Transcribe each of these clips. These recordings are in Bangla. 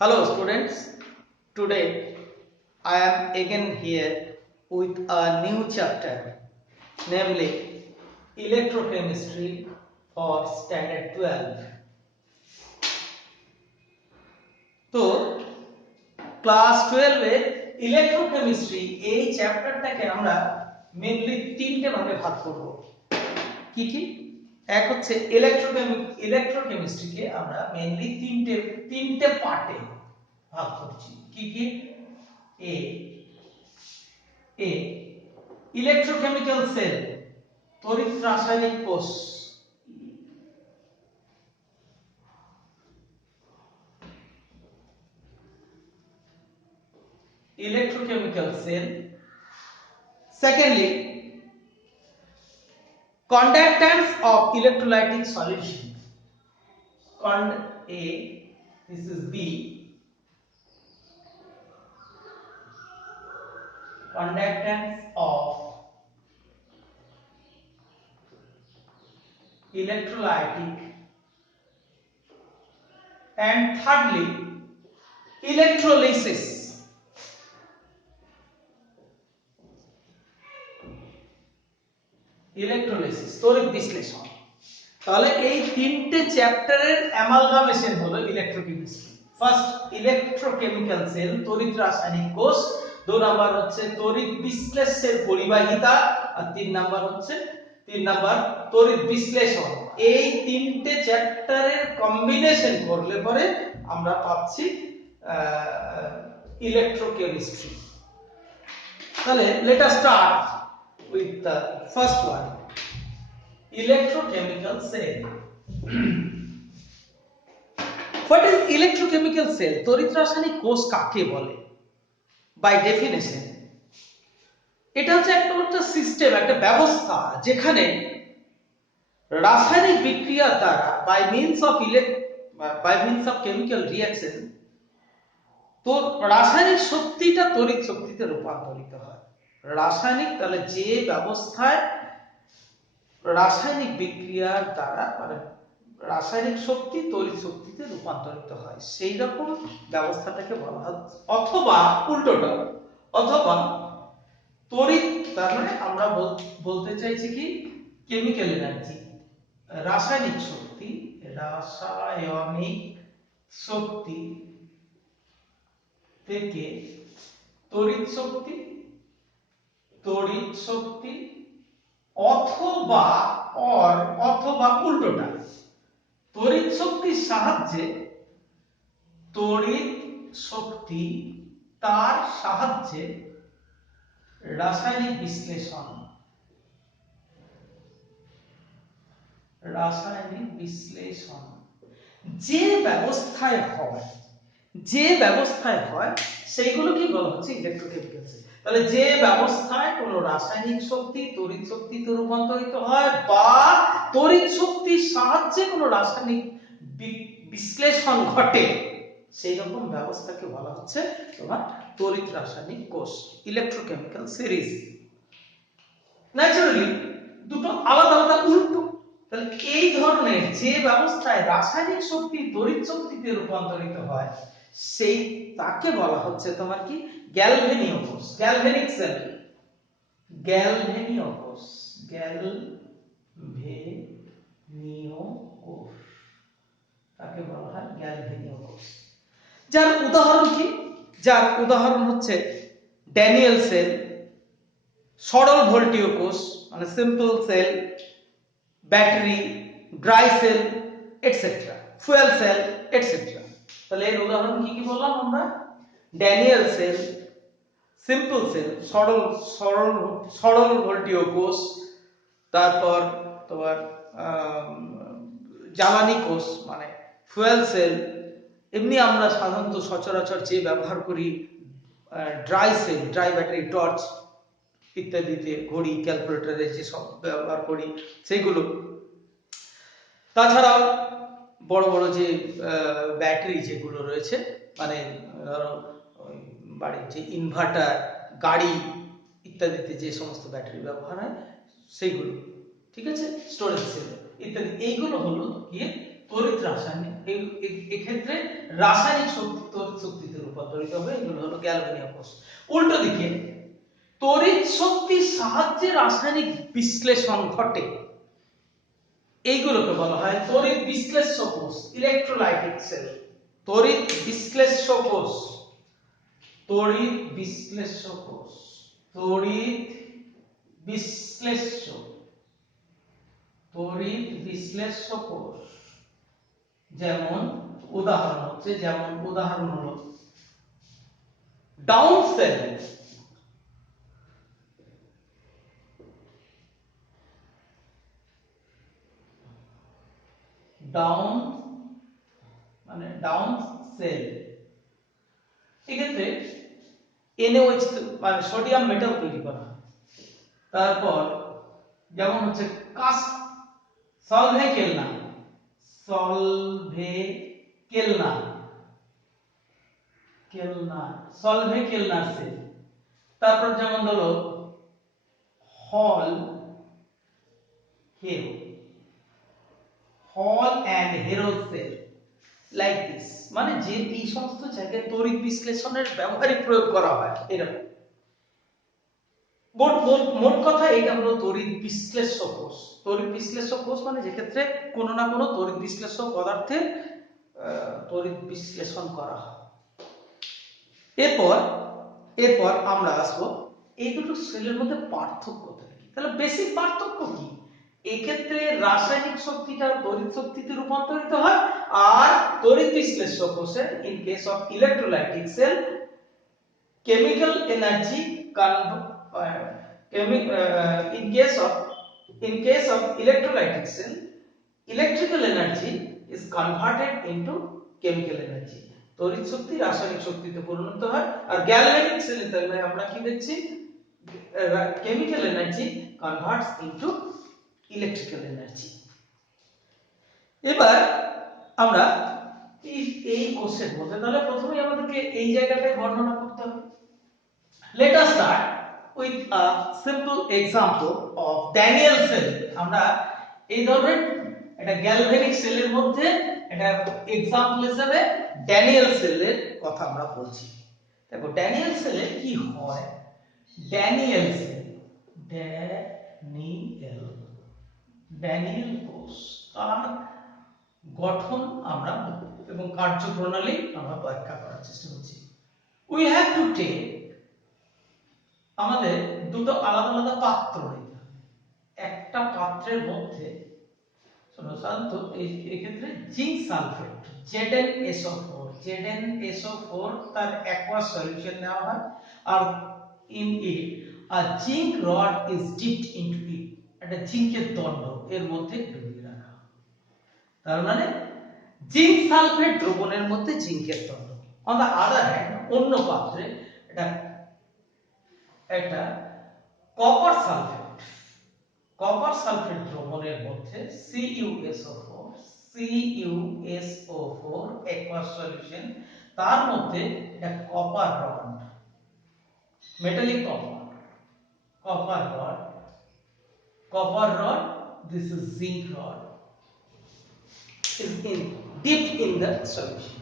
Hello students, today I am again here with a new chapter, namely electrochemistry for standard 12. তো ক্লাস 12 এর ইলেকট্রোকেমিস্ট্রি এই চ্যাপ্টারটাকে আমরা মেইনলি তিনটে ভাগে ভাগ করব। কি কি? এক হচ্ছে ইলেকট্রোকেমিস্ট্রিকে আমরা মেইনলি তিনটে পার্টে ভাগ করছি। কি কি? এ ইলেকট্রোকেমিক্যাল সেল, তড়িৎ রাসায়নিক কোষ। Electrochemical cell. Secondly, conductance of electrolytic solution. A, this is B. Conductance of electrolytic. And thirdly, electrolysis. Electrolysis, তড়িৎ বিশ্লেষণ। তাহলে এই তিনটে চ্যাপ্টারের অ্যামালগামেশন হলো ইলেকট্রোকেমিস্ট্রি। ফার্স্ট ইলেকট্রোকেমিক্যাল সেল, তড়িৎ রাসায়নিক কোষ। 2 নাম্বার হচ্ছে তড়িৎ বিশ্লেষ্যের পরিবাহিতা, আর 3 নাম্বার তড়িৎ বিশ্লেষণ। এই তিনটে চ্যাপ্টারের কম্বিনেশন করলে পরে আমরা পাচ্ছি ইলেকট্রোকেমিস্ট্রি। তাহলে let us start with the first one, electrochemical cell. What is electrochemical cell? তড়িৎ রাসায়নিক কোষ কাকে বলে? By definition, এটা হচ্ছে একটা সিস্টেম, একটা ব্যবস্থা যেখানে রাসায়নিক বিক্রিয়া দ্বারা by means of chemical reaction তো রাসায়নিক শক্তিটা তড়িৎ শক্তিতে রূপান্তরিত হয়। রাসায়নিক, তাহলে যে ব্যবস্থায় রাসায়নিক বিক্রিয়ার দ্বারা মানে রাসায়নিক শক্তি তড়িৎ শক্তিতে রূপান্তরিত হয়, সেই রকম ব্যবস্থাটাকে বলা হয়। অথবা উল্টোটা, অথবা তড়িৎ, তার মানে আমরা বলতে চাইছি কি কেমিক্যাল এনার্জি, রাসায়নিক শক্তি থেকে তড়িৎ শক্তি অথবা উল্টোটা, তড়িৎ শক্তির সাহায্যে তার সাহায্যে রাসায়নিক বিশ্লেষণ যে ব্যবস্থায় হয় সেইগুলো কি বলা হচ্ছে ইলেকট্রোকেমিক্যাল সেল। তাহলে যে ব্যবস্থায় কোনো রাসায়নিক শক্তি তড়িৎ শক্তিতে রূপান্তরিত হয় বা তড়িৎ শক্তির সাহায্যে কোনো রাসায়নিক বিশ্লেষণ ঘটে, সেই রকম ব্যবস্থাকে বলা হচ্ছে তোমার তড়িৎ রাসায়নিক কোষ, ইলেকট্রোকেমিক্যাল সিরিজ। ন্যাচারালি দুটো আলাদা আলাদা উল্টো। তাহলে এই ধরনের যে ব্যবস্থায় রাসায়নিক শক্তি তড়িৎ শক্তিতে রূপান্তরিত হয় সেই তাকে বলা হচ্ছে তোমার কি গ্যালভেনীয় কোষ, গ্যালভেনিক সেল, গ্যালভেনীয় কোষ তাকে বলা হয় গ্যালভেনীয় কোষ। যার উদাহরণ কি? যার উদাহরণ হচ্ছে ড্যানিয়েল সেল, সরল ভোল্টীয় কোষ মানে simple cell, battery, dry cell etcetera, fuel cell etcetera. তাহলে এর উদাহরণ কি কি বললাম আমরা? ড্যানিয়েল সেল, সিম্পল সেল, সরল ভোল্টীয় কোষ, তারপর তোমার জ্বালানি কোষ মানে ফুয়েল সেল। এমনি আমরা সাধারণত সচরাচর যে ব্যবহার করি dry sell, dry battery, torch ইত্যাদিতে, ঘড়ি, ক্যালকুলেটরে যে সব ব্যবহার করি সেগুলো। তাছাড়াও বড় বড় যে ব্যাটারি যেগুলো রয়েছে মানে ধরো বাড়ির যে ইনভার্টার, গাড়ি ইত্যাদিতে যে সমস্ত ব্যাটারি ব্যবহার হয় সেইগুলো, ঠিক আছে, স্টোরেজ সেল ইত্যাদি। এইগুলো হলো গিয়ে তড়িৎ রাসায়নিক, এক্ষেত্রে রাসায়নিক শক্তি তড়িৎ গ্যালভ্যানীয় কোষ। উল্টো দিকে তড়িৎ শক্তির সাহায্যে রাসায়নিক বিশ্লেষণ ঘটে, এইগুলোকে বলা হয় তড়িৎ বিশ্লেষ্য কোষ, ইলেকট্রোলাইটিক সেল। তড়িৎ বিশ্লেষ্য কোষ, তড়িৎ বিশ্লেষ্য কোষ, তড়িৎ বিশ্লেষ্য, তড়িৎ বিশ্লেষ্য কোষ। যেমন উদাহরণ হলো ডাউন সেল, ডাউন মানে ডাউন সেল, এক্ষেত্রে NaOH মানে সোডিয়াম মেটাল তৈরি করা হয়। তারপর যেমন হচ্ছে সলভেকেলনা, সলভেকেলনা সেল। তারপর যেমন হলো হল and Hero sell, like this. মানে যে এই সমস্ত জায়গায় তড়িৎ বিশ্লেষণের ব্যবহারিক প্রয়োগ করা হয় এরকম। মোট কথা এটা হলো তড়িৎ বিশ্লেষ্য কোষ। তড়িৎ বিশ্লেষ্য কোষ মানে যে ক্ষেত্রে কোনো না কোনো তড়িৎ বিশ্লেষ্য পদার্থের তড়িৎ বিশ্লেষণ করা হয়। এরপর আমরা আসবো এই দুটো সেলের মধ্যে পার্থক্য কি। তাহলে বেসিক পার্থক্য কি? এক্ষেত্রে রাসায়নিক শক্তিটা তড়িৎ শক্তিতে রূপান্তরিত হয়, আর তড়িৎ বিশ্লেষ্য কোষে in case of electrolytic cell chemical energy in case of electrolytic cell, electrical energy is converted into chemical energy. তড়িৎ শক্তি রাসায়নিক শক্তিতে পরিণত হয়। আর গ্যালভ্যানিক সেলে তাহলে আমরা কি দেখছি, chemical energy converts into electrical energy। এবার আমরা এই কোর্সের মধ্যে তাহলে প্রথমেই আমাদেরকে এই জায়গাটায় বর্ণনা করতে হবে। Let us start with a simple example of Daniell cell। আমরা এই ধরনের একটা গ্যালভ্যানিক সেলের মধ্যে একটা এক্সাম্পল হিসেবে ড্যানিয়েল সেলের কথা আমরা বলছি। দেখো ড্যানিয়েল সেলে কি হয়, ড্যানিয়েল সেল, ড্যানিয়েল কোষ, তার গঠন আমরা এবং কার্যপ্রণালী আমরা ব্যাখ্যা করার চেষ্টা করছি। We have to take, আমাদের দুটো আলাদা আলাদা পাত্র নিতে হবে। একটা পাত্রের মধ্যে সাধারণত এই ক্ষেত্রে জিঙ্ক সালফেট ZnSO4 তার অ্যাকুয়াস সলিউশন নেওয়া হয়, আর in it a zinc rod is dipped into it, একটা জিঙ্কের দণ্ড এর মধ্যে ডুবিয়ে রাখা হয়। তার মানে জিঙ্ক সালফেট দ্রবণের মধ্যে জিঙ্কের দণ্ড। অন দ্য আদার হ্যান্ড অন্য পাত্রে একটা কপার সালফেট দ্রবণের মধ্যে CuSO4 অ্যাকুয়াস সলিউশন, তার মধ্যে একটা copper rod, metallic copper rod, this is zinc rod is dipped in the solution.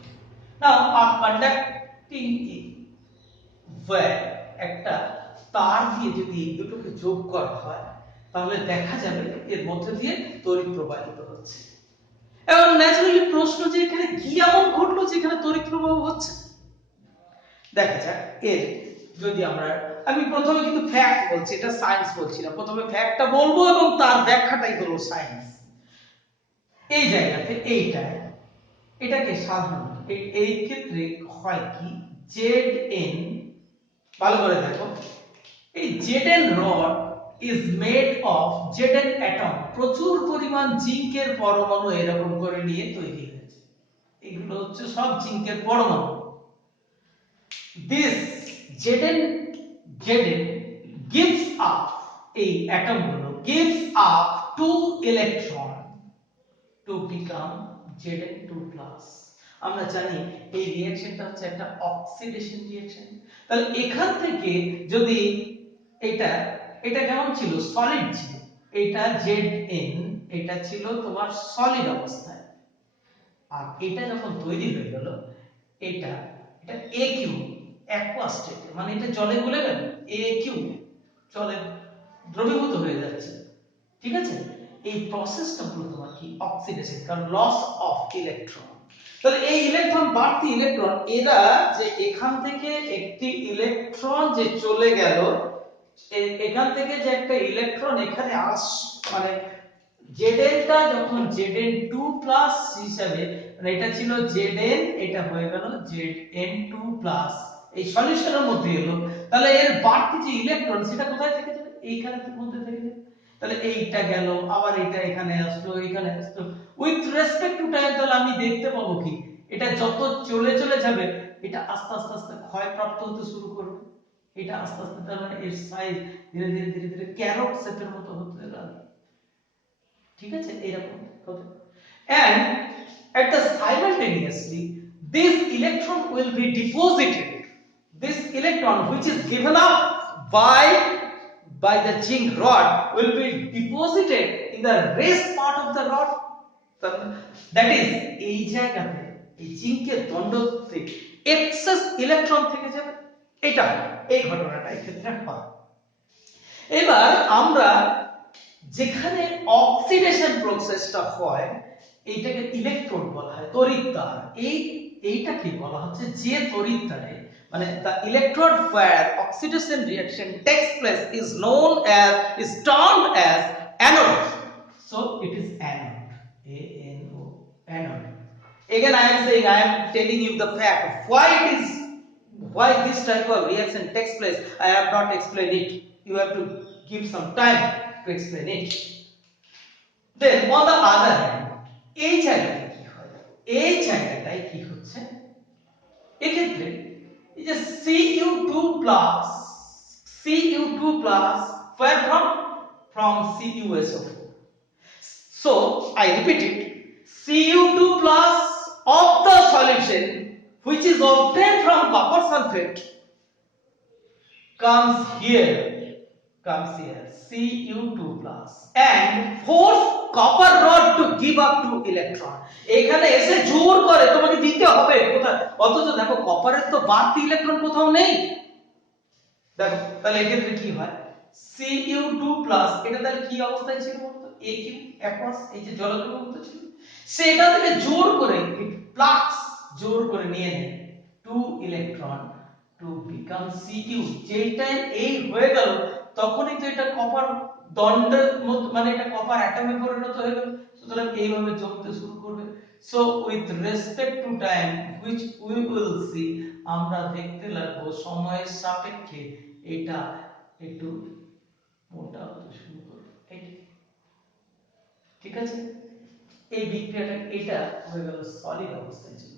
Now a conducting wire, একটা তার দিয়ে যদি এই দুটোকে যোগ করা হয় তাহলে দেখা যাবে এর মধ্যে দিয়ে তড়িৎ প্রবাহিত হচ্ছে। এবং ন্যাচারালি প্রশ্ন যে এখানে কি এমন ঘটলো যে এখানে তড়িৎ প্রবাহ হচ্ছে, দেখা যাক। এর যদি আমি প্রথমে কিন্তু ফ্যাক্ট বলছি, এটা সায়েন্স বলছি না, প্রথমে ফ্যাক্টটা বলবো এবং তার ব্যাখ্যাটাই হলো সায়েন্স। এই জায়গাতে এটাকে সাধারণত এই ক্ষেত্রে হয় কি, Zn, ভালো করে দেখো, এই Zn rod is made of Zn atom, প্রচুর পরিমাণ জিঙ্কের পরমাণু এরকম করে নিয়ে তৈরি হয়েছে। এগুলো হচ্ছে সব জিঙ্কের পরমাণু। This Zn gives up, এই অ্যাটম গুলো gives up 2 electron to become Zn2+। আমরা জানি এই রিঅ্যাকশনটা হচ্ছে একটা অক্সিডেশন রিঅ্যাকশন। তাহলে এখান থেকে যদি এটা কেমন ছিল, সলিড ছিল, এটা Zn, এটা ছিল তোমার সলিড অবস্থায়, আর এটা যখন তৈরি হয়ে গেল এটা Aq অ্যাকোয়া স্টেটে, মানে এটা জলে গলে গেল, AQ জলে দ্রবীভূত হয়ে যাচ্ছে, ঠিক আছে। এই প্রসেসটা হলো তোমার কি অক্সিডেশন, কারণ লস অফ ইলেকট্রন। তাহলে এই ইলেকট্রন, বাড়তি ইলেকট্রন, এরা যে এখান থেকে একটি ইলেকট্রন যে চলে গেল, এখান থেকে যে একটা ইলেকট্রন এখানে মানে Zn টা যখন Zn2 প্লাস হিসাবে, মানে এটা ছিল Zn, এটা হয়ে গেল Zn2 প্লাস, এই সলিউশনের মধ্যে এলো, তাহলে এর বাড়তি যে ইলেকট্রন সেটা কোথায় থেকে যাবে, এইখানে মধ্যে থেকে যাবে। তাহলে এইটা গেল, আবার এটা এখানে আসলো, এখানে আসলো, উইথ রেসপেক্ট টু টাইম। তাহলে আমি দেখতে পাবো কি, এটা যত চলে চলে যাবে এটা আস্তে আস্তে আস্তে ক্ষয়প্রাপ্ত হতে শুরু করবে, এটা আস্তে আস্তে তার মানে এর সাইজ ধীরে ধীরে ধীরে ধীরে ক্যারট শেপের মতো হতে লাগবে, ঠিক আছে, এরকম হবে। And at the simultaneously this electron will be deposited, this electron which is given up by the zinc rod will be deposited in the rest part of the rod, that is এই জায়গাতে এই জিঙ্কের দণ্ড থেকে এক্সেস ইলেকট্রন থেকে যাবে, এটা এই ঘটনাটা এই ক্ষেত্রে হয়। এবার আমরা যেখানে অক্সিডেশন প্রসেসটা হয়, এইটাকে ইলেকট্রোড বলা হয়, তড়িৎদ্বার। এইটাকে বলা হচ্ছে যে তড়িৎদ্বারে, মানে the electrode where oxidation reaction takes place is known as, is termed as anode. So it is anode, A-N-O, anode. Again I am saying, I am telling you the fact of why this type of reaction takes place. I have not explained it, you have to give some time to explain it. Then on the other hand, এই জায়গাটায় কি হয়, এই জায়গাটায় কি হচ্ছে, এক্ষেত্রে এই যে Cu2 plus where from CuSO4. So I repeat it, Cu2 plus of the solution which is obtained from copper sulfate comes here, Cu2 plus, and force copper rod to give up to electron, এখানে এসে জোর করে তোমাকে দিতে হবে কোথায়, অথচ দেখো কপারের তো বাড়তি ইলেকট্রন কোথাও নেই, দেখো তাহলে এক্ষেত্রে কি হয়, Cu2 plus এটা তাহলে কি অবস্থায় ছিল বলতো, AQ aqueous, এই যে জলদ্রবীভূত ছিল, সেটা থেকে জোর করে প্লাক্স জোর করে নিয়ে নেয় 2 ইলেকট্রন টু বিকাম Cu, যেই টাইম এই হয়ে গেল তখনই তো এটা কপার দণ্ডের মতো, মানে এটা কপার অ্যাটমে পরিণত হয়ে গেল, সুতরাং এইভাবে জমতে শুরু করবে। So with respect to time which we will see, আমরা দেখতে লাগবো সময়ের সাপেক্ষে এটা একটু মোটা হতে শুরু করবে, ঠিক আছে। এই বিক্রিয়াটা এটা হয়ে গেল সলিড অবস্থায় ছিল,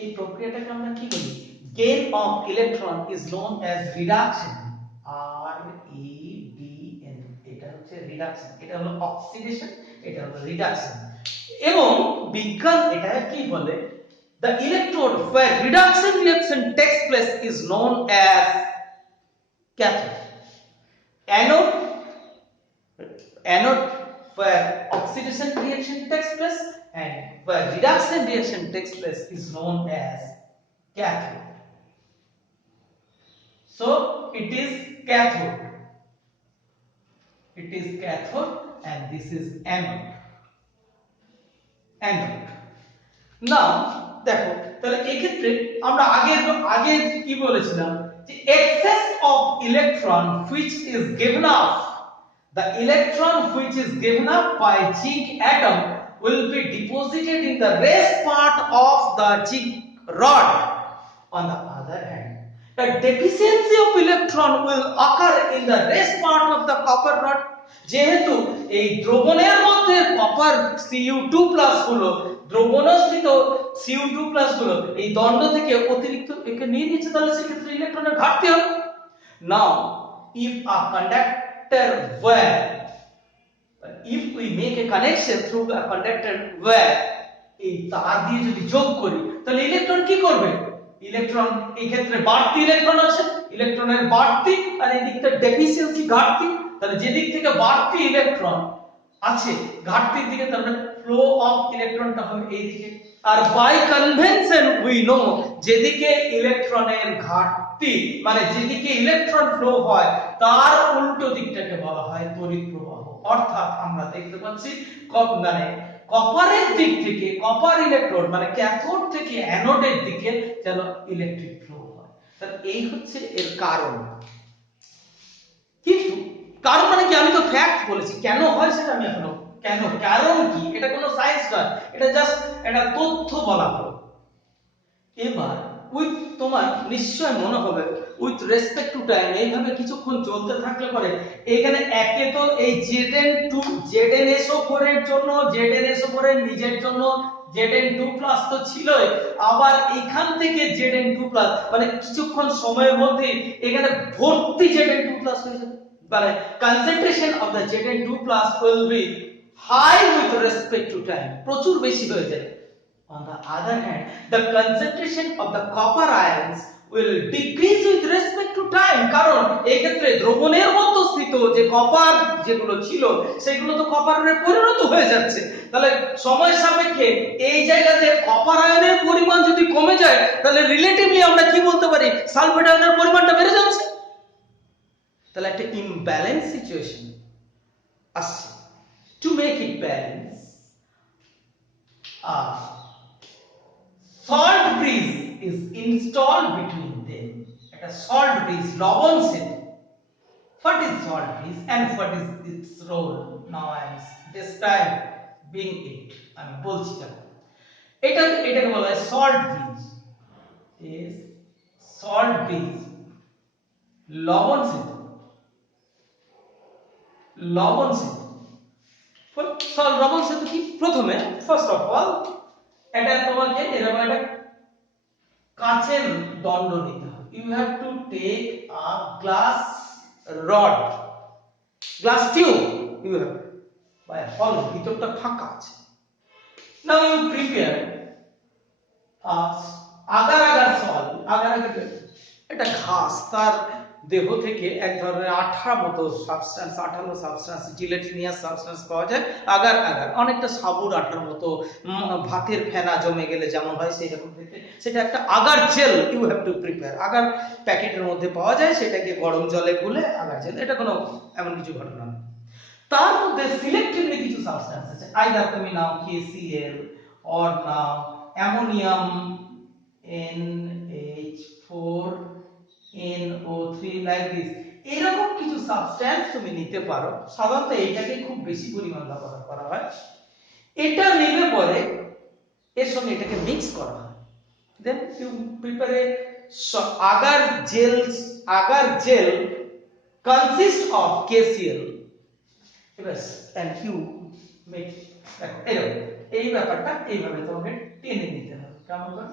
এই প্রক্রিয়াটাকে আমরা কি বলি, gain of electron is known as reduction, REDN, এটা হচ্ছে রিডাকশন, এটা হলো অক্সিডেশন, এটা হলো রিডাকশন। এবং বিজ্ঞান এটা কি বলে, the electrode where reduction reaction takes place is known as cathode, anode where oxidation reaction takes place and where reduction reaction takes place is known as cathode. So it is cathode, and this is anode. Now দেখো তাহলে এই ক্ষেত্রে আমরা আগে কি বলেছিলাম, যে excess of electron which is given up, the electron which is given up by zinc atom will be deposited in the rest part of the zinc rod. On the other hand, the deficiency of electron will occur in the rest part of the copper rod. যেহেতু এই দ্রবণের মধ্যে কপার Cu2 প্লাস গুলো, দ্রবণস্থিত Cu2 প্লাস গুলো এই দণ্ড থেকে অতিরিক্ত একে নিয়ে নিচ্ছে, তাহলে সেক্ষেত্রে ইলেকট্রনের ঘাটতি হবে। Now if a conductor wire, if we make a connection through a conductor wire, এই তার দিয়ে যদি যোগ করি তাহলে ইলেকট্রন কি করবে, ইলেকট্রন এই ক্ষেত্রে বাড়তি ইলেকট্রন আছে, ইলেকট্রনের বাড়তি, আর এই দিকটা ডেফিসিয়েন্সি ঘাটতি, তাহলে যে দিক থেকে বাড়তি ইলেকট্রন আছে ঘাটতির দিকে, তাহলে ফ্লো অফ ইলেকট্রনটা হবে এই দিকে, আর বাই কনভেনশন উই নো যেদিকে ইলেকট্রনের ঘাটতি মানে যেদিকে ইলেকট্রন ফ্লো হয় তার উল্টো দিকটাকে বলা হয় তড়িৎ প্রবাহ। অর্থাৎ আমরা দেখতে পাচ্ছি মানে কপারের দিক থেকে কপার ইলেকট্রোড মানে ক্যাথোড থেকে অ্যানোডের দিকে যেন ইলেকট্রিক ফ্লো হয়। তাহলে এই হচ্ছে এর কারণ। কিন্তু কারণ মানে কি, আমি তো ফ্যাক্ট বলেছি, কেন হয় সেটা আমি এখনো কেন কারণ কি এটা কোনো সায়েন্স নয়, এটা জাস্ট একটা তথ্য বলা হলো। এবার উইথ তোমার নিশ্চয় মনে হবে উইথ রেসপেক্ট টু টাইম এইভাবে কিছুক্ষণ চলতে থাকলে পরে এখানে একে তো এই Zn2 ZnSO4 এর জন্য ZnSO4 এর নিজের জন্য Zn2+ তো ছিলই, আবার এখান থেকে Zn2+ মানে কিছুক্ষণ সময়ের মধ্যে এখানে ভর্তি Zn2+ হয়ে যাবে, মানে concentration of the Zn2+ will be high with respect to time, প্রচুর বেশি হয়ে যাবে। On the other hand, the concentration of the copper ions will decrease with respect to time, কারণ এই ক্ষেত্রে দ্রবণের মধ্যে স্থিত যে কপার যেগুলো ছিল সেগুলো তো কপারে পরিণত হয়ে যাচ্ছে। তাহলে সময় সাপেক্ষে এই জায়গাতে কপার আয়নের পরিমাণ যদি কমে যায় তাহলে রিলেটিভলি আমরা কি বলতে পারি, সালফেট আয়নের পরিমাণটা বেড়ে যাচ্ছে। তাহলে একটা ইমব্যালেন্স সিচুয়েশন আসছে। To make it balance salt bridge is installed between them, একটা salt bridge লবণ সেতু। What is salt bridge and what is its role? Now I am describing it, আমি বলছি দেখো এটাকে বলা হয় salt bridge, is salt bridge লবণ সেতু। লবণ সেতু লবণ সেতু কি, প্রথমে ফার্স্ট অফ অল এটা তোমাকে এরকম একটা কাচের দণ্ড নিতে হবে। You have to take a glass rod, glass tube, you have by hole, ভিতরটা ফাঁকা আছে। Now you prepare agar agar sol, agar agar এটা ঘাস, তার দেহ থেকে এক ধরনের আঠার মতো সাবস্টেন্স, আঠালো সাবস্টেন্স, জিলেটিনিয়াস সাবস্টেন্স পাওয়া যায়। আগার আগার অনেকটা সাবুর আঠার মতো, ভাতের ফেনা জমে গেলে যেমন হয় সেই রকম দেখতে, সেটা একটা agar gel you have to prepare. Agar প্যাকেটের মধ্যে পাওয়া যায়, সেটাকে গরম জলে গুলে আগার জেল, এটা কোনো এমন কিছু ঘটনা না। তার মধ্যে সিলেক্টিভলি কিছু সাবস্টেন্স আছে, আইদার তুমি নাও KCl or now ammonium NH4 NO3 like this, এরকম কিছু সাবস্টেন্স তুমি নিতে পারো। সাধারণত এইটাকে খুব বেশি পরিমাণ ব্যবহার করা হয়। এটা নিলে পরে এর সঙ্গে এটাকে মিক্স করা হয়, then you prepare a agar gel consists of KCl, yes, and you make এই ব্যাপারটা এইভাবে তোমাকে টেনে নিতে হবে। কেমন করে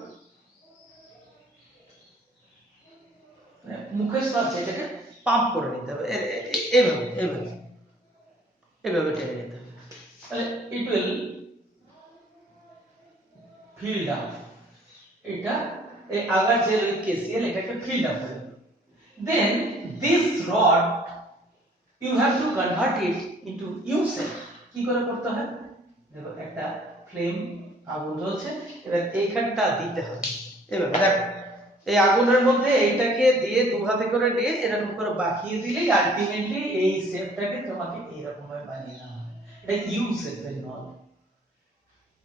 মুখের সাহায্যে এটাকে পাম্প করে নিতে হবে, এইভাবে এইভাবে এইভাবে টেনে নিতে হবে। তাহলে ইট উইল ফিল্ড আপ, এটা এই আগার জেল উইথ KCl এটাকে ফিল্ড আপ করে। Then this rod you have to convert it into U shape. কি করে করতে হয় দেখো, একটা ফ্লেম আগুন জ্বলছে, এবার এইখানটা দিতে হবে এভাবে, দেখো এই আগুনের মধ্যে এইটাকে দিয়ে দু হাতে করে নিয়ে এরকম করে বাঁকিয়ে দিলেই আলটিমেটলি এই শেপটাকে তোমাকে এইরকম ভাবে বানিয়ে নেওয়া হবে। এটা ইউ শেপের নল,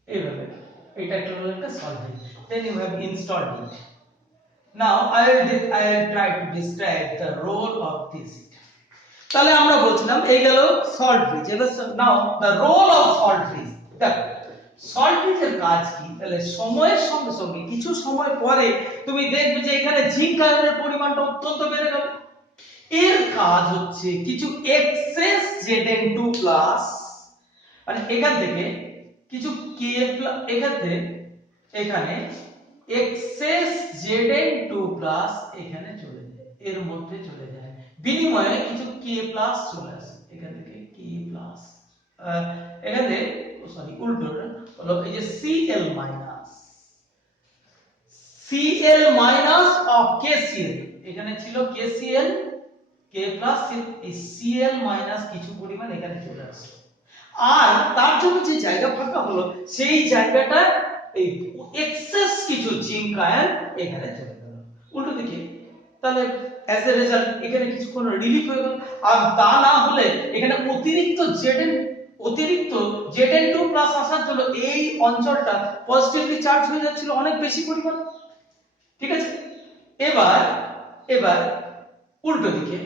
এইভাবে এটা একটা solvent. Then you have installed it. Now I will try to describe the role of this. তাহলে আমরা বলছিলাম এই গেল সল্ট ব্রিজ। এবার now the role of salt bridge. দেখো সল্ট ব্রিজের কাজ কি, তাহলে সময়ের সঙ্গে সঙ্গে কিছু সময় পরে তুমি দেখবে যে এখানে জিঙ্ক আয়নের পরিমাণটা অত্যন্ত বেড়ে গেল। এর কাজ হচ্ছে কিছু এক্সেস Zn2+, মানে এখান থেকে কিছু K+, এখান থেকে এখানে এক্সেস Zn2+ এখানে চলে যায়, এর মধ্যে চলে যায়, বিনিময়ে কিছু K+ চলে আসে এখান থেকে K+, এখানে সরি উল্টো হলো এই যে Cl- of KCl, এখানে ছিল KCl K+, এই Cl- কিছু পরিমাণ এখানে চলে আসে। আর তার জন্য যে জায়গা ফাঁকা হলো সেই জায়গাটা এই এক্সেস কিছু জিঙ্ক আয়ন এখানে চলে গেল উল্টো দিকে, তাহলে অ্যাজ এ রেজাল্ট এখানে কিছুক্ষণ রিলিফ হয়ে গেল। আর তা না হলে এখানে অতিরিক্ত Zn2 প্লাস আসার জন্য এই অঞ্চলটা পজিটিভলি চার্জ হয়ে যাচ্ছিল অনেক বেশি পরিমাণে। ঠিক আছে, এবার উল্টো দিকে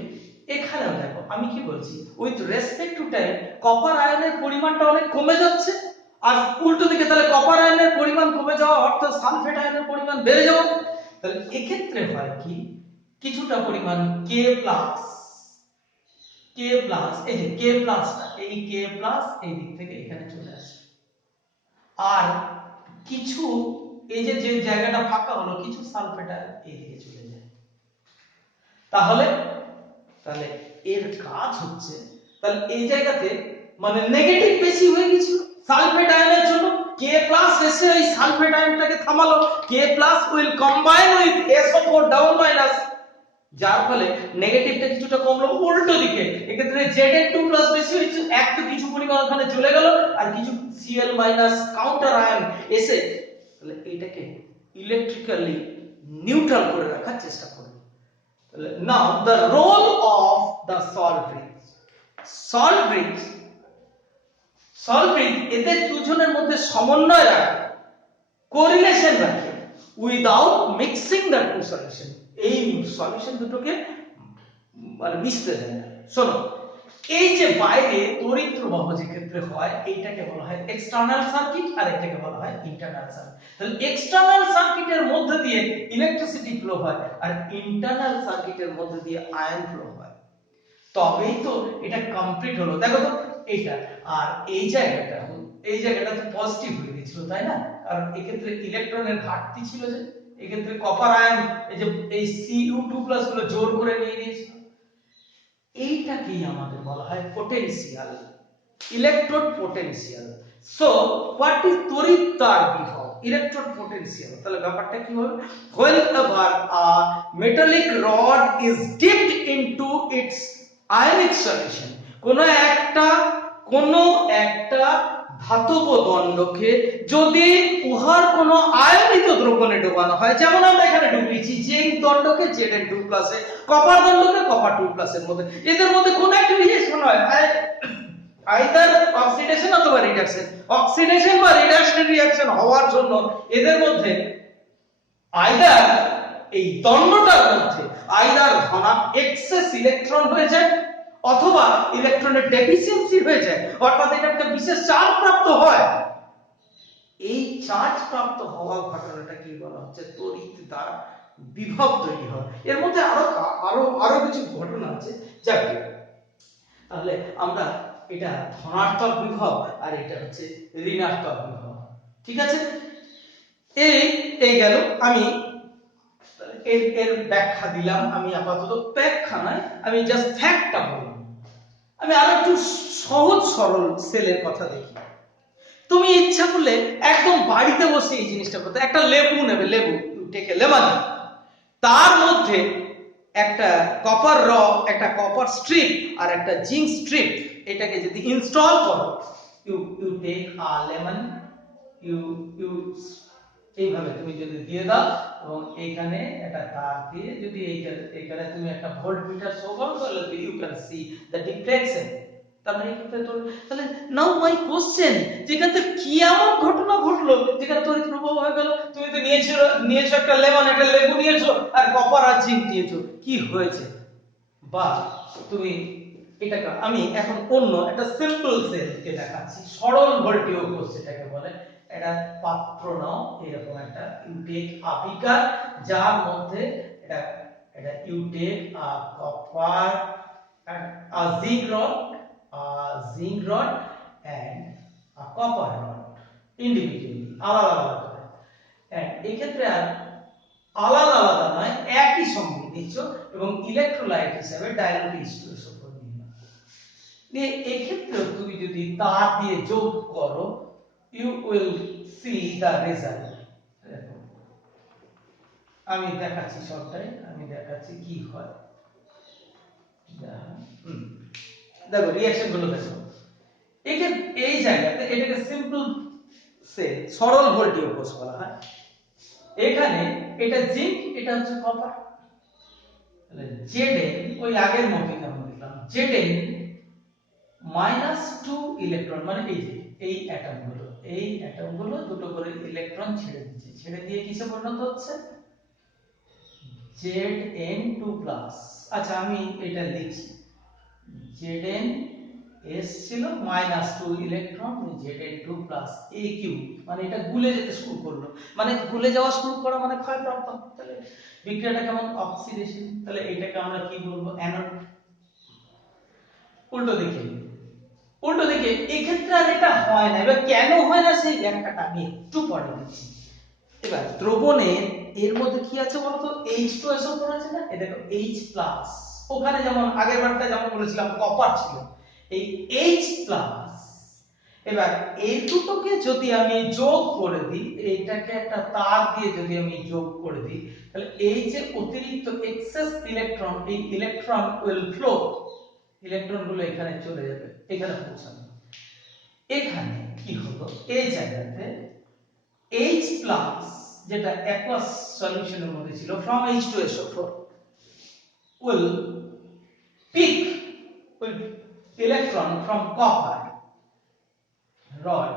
এখানেও দেখো আমি কি বলছি, with respect to time copper আয়নের পরিমাণটা অনেক কমে যাচ্ছে, আর উল্টো দিকে তাহলে কপার আয়নের পরিমাণ কমে যাওয়া অর্থাৎ সালফেট আয়নের পরিমাণ বেড়ে যাওয়া, তাহলে এক্ষেত্রে হয় কি কিছুটা পরিমাণ K প্লাস এই যে K প্লাসটা এই K প্লাস এই দিক থেকে এখানে চলে আসে, আর কিছু এই যে জায়গাটা ফাঁকা হলো কিছু সালফেট আয়ন এই দিকে চলে যায়। তাহলে এর কাজ হচ্ছে, তাহলে এই জায়গাতে মানে নেগেটিভ বেশি হয়ে গেছিল সালফেট আয়নের জন্য, K প্লাস এসে এই সালফেট আয়নটাকে থামালো, K plus will combine with SO4 double minus, যার ফলে নেগেটিভটা কিছুটা কমলো। উল্টো দিকে এক্ষেত্রে Zn2 প্লাস বেশি হয়েছে, এক তো কিছু পরিমাণ ওখানে চলে গেল আর কিছু Cl মাইনাস কাউন্টার আয়ন এসে তাহলে এটাকে ইলেকট্রিক্যালি নিউট্রাল করে রাখার চেষ্টা করবে। Now the role of the salt bridge এদের দুজনের মধ্যে সমন্বয় রাখে, কোরিলেশন রাখে without mixing the two solution, এই সলিউশন দুটোকে মানে মিশতে দেয় না। শোনো, এই যে বাইরে তড়িৎ প্রবাহ যে ক্ষেত্রে হয় এইটাকে বলা হয় এক্সটার্নাল সার্কিট আর এটাকে বলা হয় ইন্টারনাল সার্কিট। তাহলে এক্সটার্নাল সার্কিটের মধ্যে দিয়ে ইলেকট্রিসিটি ফ্লো হয় আর ইন্টারনাল সার্কিটের মধ্যে দিয়ে আয়ন ফ্লো হয়, তবেই তো এটা কমপ্লিট হলো। দেখো তো এইটা আর এই জায়গাটা তো পজিটিভ হয়ে গেছিল তাই না, কারণ এক্ষেত্রে ইলেকট্রনের ঘাটতি ছিল, যে এক্ষেত্রে কপার আয়ন এই যে এই Cu2+ গুলো জোর করে নিয়ে নিয়েছিল, এইটাকেই আমাদের বলা হয় potential, electrode potential. So what is তড়িৎ তার বিভব, ইলেকট্রোড পোটেনশিয়াল। তাহলে ব্যাপারটা কি হবে, whenever a metallic rod is dipped into its ionic solution, কোন একটা ধাতব দণ্ডকে যদি উহার কোন আয়নিত দ্রবণে ডোবানো হয়, যেমন আমরা এখানে ডুবিয়েছি জিঙ্ক দণ্ডকে Zn2 প্লাসে, কপার দণ্ডকে কপার 2 প্লাসের মধ্যে, এদের মধ্যে কোন একটা রিঅ্যাকশন হয়, আইদার অক্সিডেশন অথবা রিডাকশন, অক্সিডেশন বা রিডাকশন রিঅ্যাকশন হওয়ার জন্য এদের মধ্যে আইদার এই দণ্ডটার মধ্যে আইদার এক্সেস ইলেকট্রন হয়ে যায় অথবা ইলেকট্রনের ডেফিসিয়েন্সি হয়ে যায়, অর্থাৎ এটা একটা বিশেষ চার্জ প্রাপ্ত হয়। এই চার্জ প্রাপ্ত হওয়া ঘটনাটা কি বলা হচ্ছে, তড়িৎ দ্বার বিভব তৈরি হয়। এর মধ্যে আরো কিছু ঘটনা আছে, যাক তাহলে আমরা এটা ধনাত্মক বিভব আর এটা হচ্ছে ঋণাত্মক বিভব। ঠিক আছে, এই গেল, আমি এর ব্যাখ্যা দিলাম, আমি আপাতত ব্যাখ্যা নয় আমি জাস্ট ফ্যাক্টটা বললাম। আমি আরো একটু সহজ সরল সেলের কথা দেখি। তুমি ইচ্ছা করলে একদম বাড়িতে বসে এই জিনিসটা করতে, একটা লেবু নেবে, লেবু টেকে লেমন, তার মধ্যে একটা কপার একটা কপার স্ট্রিপ আর একটা জিঙ্ক স্ট্রিপ, এটাকে যদি ইনস্টল করো, you take a lemon, you এইভাবে তুমি যদি দিয়ে দাও এবং এইখানে একটা তার দিয়ে যদি এইখানে তুমি একটা ভোল্টমিটার শো করো, তাহলে you can see the deflection. তার মানে কি, তাহলে নাও মাই কোশ্চেন, যেখানে কি এমন ঘটনা ঘটলো যেখানে তড়িৎ প্রবাহ হয়ে গেল, তুমি তো নিয়েছো একটা লেমন, একটা লেবু নিয়েছো আর কপার আর জিঙ্ক নিয়েছো, কি হয়েছে? বা তুমি এটাকে আমি এখন অন্য একটা সিম্পল সেলকে দেখাচ্ছি, সরল ভোল্টীয় কোষ যেটাকে বলে। এটা পাত্র নাও, এরকম একটা ইউটেক আবিকার, যার মধ্যে এটা ইউটেক copper a zinc rod and a copper rod individually, আলাদা করে, এই ক্ষেত্রে আর আলাদা নয়, একই সঙ্গে দিচ্ছ এবং ইলেকট্রোলাইট হিসেবে ডাইলুট H2SO4 নিয়ে এই ক্ষেত্রে তুমি যদি তার দিয়ে যোগ করো, you will see the result। আমি দেখাচ্ছি সবটাই, আমি দেখাচ্ছি কি হয়। দেখো রিঅ্যাকশন গুলো দেখো, এই জায়গাতে এটাকে সিম্পল সেল সরল ভোল্টীয় কোষ বলা হয়। এখানে এটা জিঙ্ক, এটা হচ্ছে কপার। তাহলে Zn ওই আগের মতই আমরা লিখলাম Zn -2 ইলেকট্রন, মানে এই যে এই অ্যাটমগুলো দুটো করে ইলেকট্রন ছেড়ে দিচ্ছে, ছেড়ে দিয়ে কিসে পরিণত হচ্ছে? Zn2+। আচ্ছা আমি এটা লিখছি, Zn S ছিল -2 ইলেকট্রন, Zn2+ Aq, মানে এটা গুলে যেতে শুরু করলো, মানে গুলে যাওয়া শুরু করা মানে ক্ষয়প্রাপ্ত। তাহলে বিক্রিয়াটা কেমন? অক্সিডেশন। তাহলে এটাকে আমরা কি বলবো? অ্যানোড। উল্টো দিকে, উল্টো দিকে এক্ষেত্রে আর এটা হয় না। এবার কেন হয় না সেই ব্যাখ্যাটা আমি একটু পরে দিচ্ছি। এবার দ্রবণে এর মধ্যে কি আছে বলতো? H2SO4 আছে না, এই দেখো H+। ওখানে যেমন আগের বারটা যেমন বলেছিলাম কপার ছিল, এই H+। এবার এই দুটোকে যদি আমি যোগ করে দিই, এইটাকে একটা তার দিয়ে যদি আমি যোগ করে দিই, তাহলে এই যে অতিরিক্ত এক্সেস ইলেকট্রন, এই ইলেকট্রন উইল ফ্লো, ইলেকট্রনগুলো এখানে চলে যাবে, এখানে পৌঁছাবে। এখানে কি হলো? এই জায়গাতে H+ যেটা অ্যাকুয়াস সলিউশনের মধ্যে ছিল from H2SO4 will pick with electron from copper rod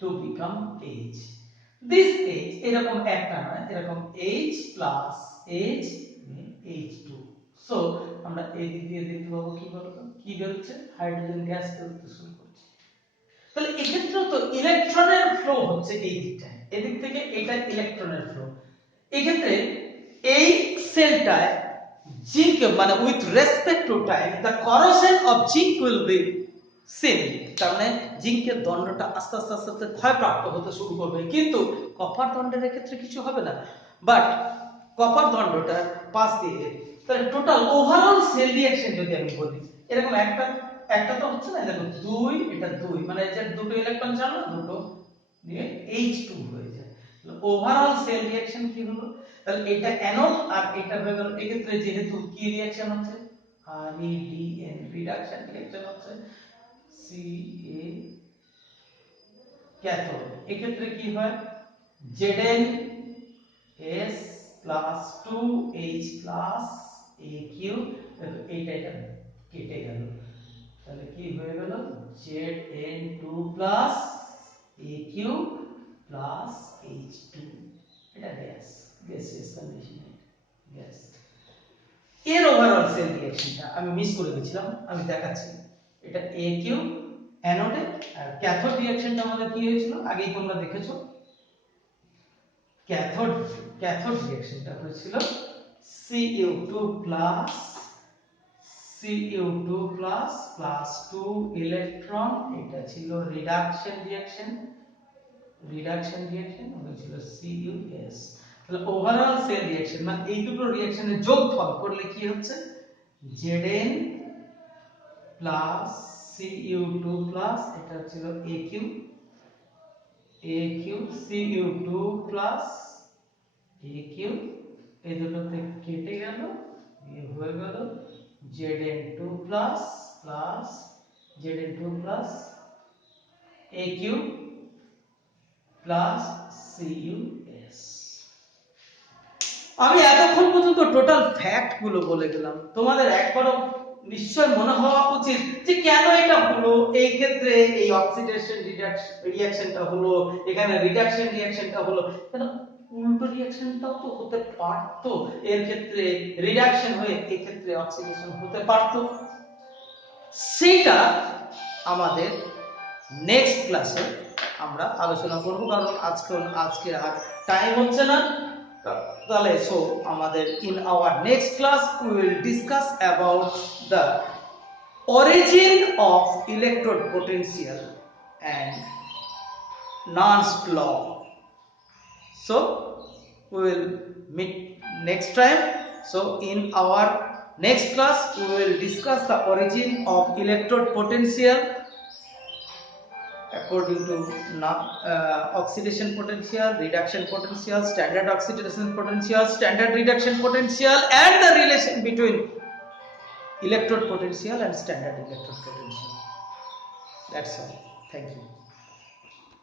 to become H. This H এরকম একটা নয়, এরকম H+, H, H2। সো আমরা এই দিক দিয়ে দেখতে পাবো কি বলতো? কি বেরোচ্ছে? হাইড্রোজেন গ্যাস বেরোতে শুরু করছে। তাহলে এক্ষেত্রে তো ইলেকট্রনের ফ্লো হচ্ছে এই দিকটায়, এদিক থেকে এটা ইলেকট্রনের ফ্লো। এক্ষেত্রে এই সেলটায় জিঙ্ক, মানে with respect to time the corrosion of zinc will be seen. তার মানে জিঙ্কের দণ্ডটা আস্তে আস্তে আস্তে আস্তে ক্ষয়প্রাপ্ত হতে শুরু করবে, কিন্তু কপার দণ্ডের ক্ষেত্রে কিছু হবে না। বাট কপার দণ্ডটা পাশ দিয়ে, তাহলে টোটাল ওভারঅল সেল রিঅ্যাকশন যদি আমি বলি, এরকম একটা একটা তো হচ্ছে না, দেখো 2, এটা 2, মানে এই যে দুটো ইলেকট্রন ছাড়লো, দুটো দিয়ে H2 হয়ে যায়। ওভারঅল সেল রিঅ্যাকশন কি হলো? তাহলে এটা অ্যানোড আর এটা হয়ে গেল। এই ক্ষেত্রে যেহেতু কি রিঅ্যাকশন হচ্ছে? REDN রিডাকশন রিঅ্যাকশন হচ্ছে। Ca cathode. এই ক্ষেত্রে কি হয়? Zn S plus 2H plus Aq, এইটা কেটে গেল, তাহলে কি হয়ে গেল? Zn2 plus Aq plus H2। এটা গ্যাস, গ্যাসিয়াস কন্ডিশন, গ্যাস। এর ওভারঅল সেল রিঅ্যাকশনটা আমি মিস করে গেছিলাম, আমি দেখাচ্ছি। এটা Aq অ্যানোডে, আর ক্যাথোড রিঅ্যাকশনটা আমাদের কি হয়েছিল আগেই তোমরা দেখেছো। ক্যাথোড রিঅ্যাকশনটা হয়েছিল Cu2 plus plus 2 ইলেকট্রন, এটা ছিল রিডাকশন রিঅ্যাকশন, হয়েছিল CuS। তাহলে ওভারঅল সেল রিঅ্যাকশন মানে এই দুটো রিঅ্যাকশনের যোগফল করলে কি হচ্ছে? Zn plus Cu2 plus, এটা ছিল Aq, Cu2 plus Aq, এই দুটোতে কেটে গেল, এই হয়ে গেল Zn2 plus Zn2 plus Aq plus CuS। আমি এতক্ষণ পর্যন্ত টোটাল ফ্যাক্ট গুলো বলে গেলাম, তোমাদের একবারও নিশ্চয় মনে হওয়া উচিত যে কেন এটা হলো, এই ক্ষেত্রে এই অক্সিডেশন রিঅ্যাকশনটা হলো, এখানে রিডাকশন রিঅ্যাকশনটা হলো, কেন উল্টো রিঅ্যাকশনটাও তো হতে পারতো। এর ক্ষেত্রে রিডাকশন হয়ে এই ক্ষেত্রে অক্সিডেশন হতে পারতো। সেটা আমাদের নেক্সট ক্লাসে আমরা আলোচনা করব, কারণ আজকে আর টাইম হচ্ছে না। তাহলে সো আমাদের in our next class we will discuss about the origin of electrode potential and Nernst law. So we will meet next time. So in our next class we will discuss the origin of electrode potential according to oxidation potential, reduction potential, standard oxidation potential, standard reduction potential, and the relation between electrode potential and standard electrode potential. That's all. Thank you.